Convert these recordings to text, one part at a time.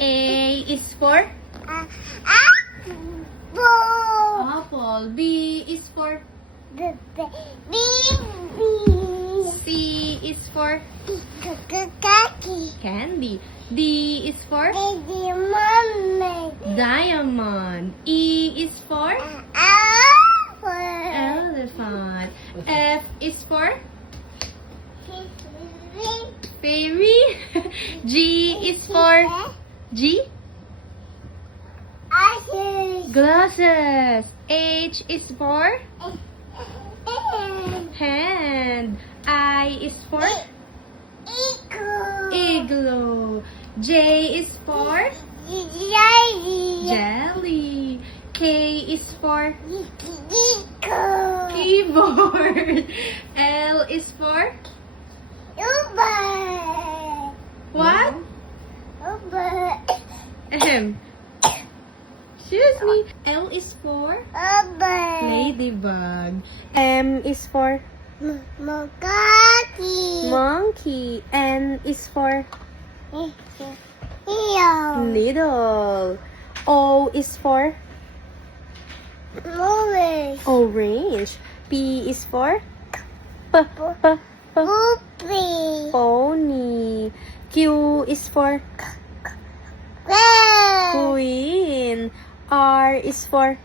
A is for Apple. apple. B is for C is for Kaki. candy. D is for Baby mommy. diamond. E is for Apple. elephant. F is for fairy. G is for G glasses. H is for hand. I is for igloo. J is for jelly. K is for keyboard. L is for what? Excuse me. L is for ladybug. M is for monkey. N is for needle. O is for orange. P is for pony. Q is for queen. R is for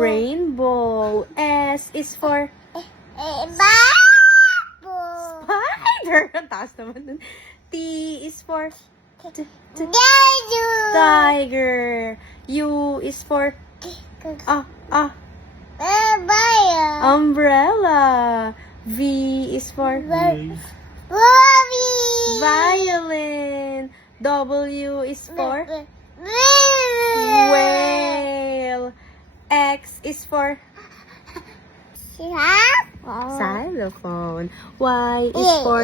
rainbow. S is for spider. Ang taas naman nun. T is for tiger. U is for umbrella. V is for violin. W is for whale. X is for xylophone. Y is for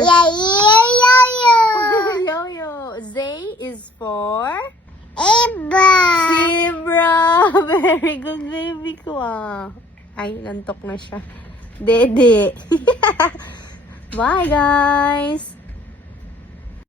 yo-yo. Z is for zebra. Very good, baby ko Ay, nantok na siya. Dede. Bye, guys.